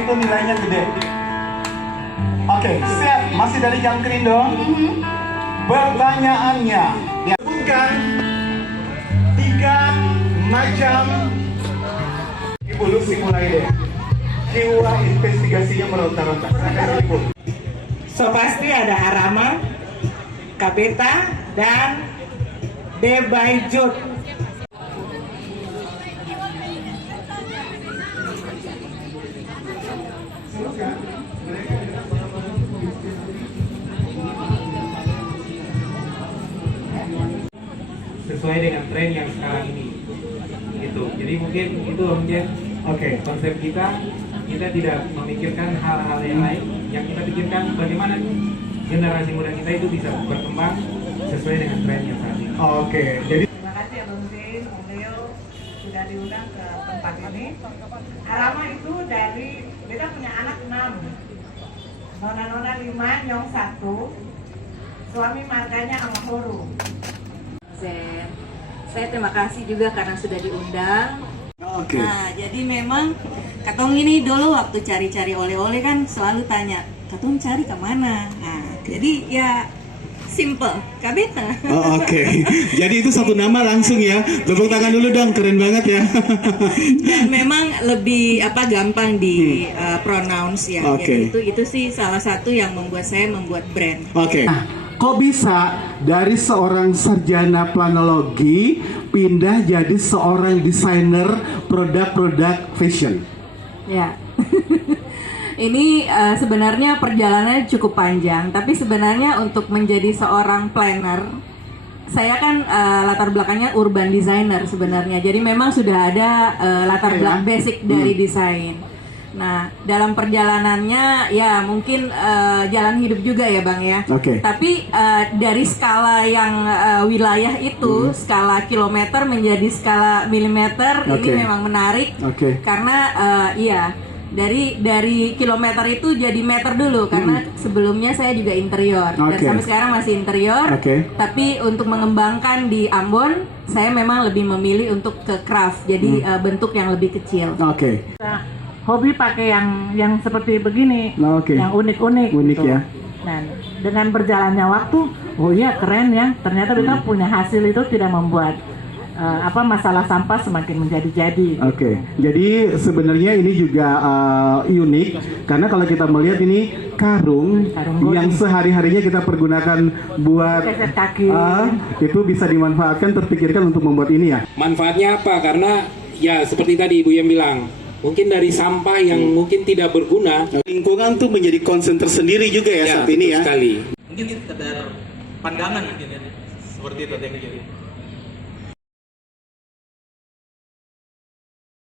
itu nilainya gede. Oke, siap. Masih dari Jangkrindo. Pertanyaannya, ya, bukan 3 macam. Ibu Lucy mulai deh. Jiwa investigasinya meronta-ronta. Ibu. So pasti ada Arama, Kabeta, dan Debaijut. Sesuai dengan tren yang sekarang ini gitu. Jadi mungkin itu mungkin konsep kita tidak memikirkan hal-hal yang lain. Yang kita pikirkan bagaimana generasi muda kita itu bisa berkembang sesuai dengan tren yang saat ini. Jadi Terima kasih ya Bung Sin, Bung Leo sudah diundang ke tempat ini. Arama itu dari, kita punya anak 6, nona-nona 5, nyong 1, suami marganya Amahoro. Saya terima kasih juga karena sudah diundang. Oke. Nah, jadi memang Katong ini dulu waktu cari-cari oleh-oleh kan selalu tanya, Katong cari ke mana? Nah, jadi ya simple, Kabeta. Oke. Jadi itu satu nama langsung ya. Tepuk tangan dulu dong, keren banget ya. Dan memang lebih gampang di pronounce ya. Oke. Jadi itu sih salah satu yang membuat saya membuat brand. Oke. Kok bisa dari seorang sarjana planologi pindah jadi seorang desainer produk-produk fashion? Ya. Ini sebenarnya perjalanannya cukup panjang, tapi sebenarnya untuk menjadi seorang planner, saya kan latar belakangnya urban designer sebenarnya. Jadi memang sudah ada latar belakang basic dari desain. Nah, dalam perjalanannya ya mungkin jalan hidup juga ya Bang ya. Tapi dari skala yang wilayah itu, skala kilometer menjadi skala milimeter, ini memang menarik. Karena dari kilometer itu jadi meter dulu, karena sebelumnya saya juga interior dan sampai sekarang masih interior. Tapi untuk mengembangkan di Ambon, saya memang lebih memilih untuk ke craft, jadi bentuk yang lebih kecil. Hobi pakai yang seperti begini, yang unik-unik gitu. Ya. Dan dengan berjalannya waktu, oh iya keren ya, ternyata kita punya hasil itu tidak membuat masalah sampah semakin menjadi-jadi. Jadi sebenarnya ini juga unik karena kalau kita melihat ini karung yang sehari-harinya kita pergunakan buat keset kaki, itu bisa dimanfaatkan, terpikirkan untuk membuat ini ya. Manfaatnya apa? Karena ya seperti tadi Ibu yang bilang, mungkin dari sampah yang mungkin tidak berguna, Lingkungan tuh menjadi concern tersendiri juga ya saat ini ya. Sekali. Mungkin sekedar pandangan mungkin ya, seperti itu yang jadi.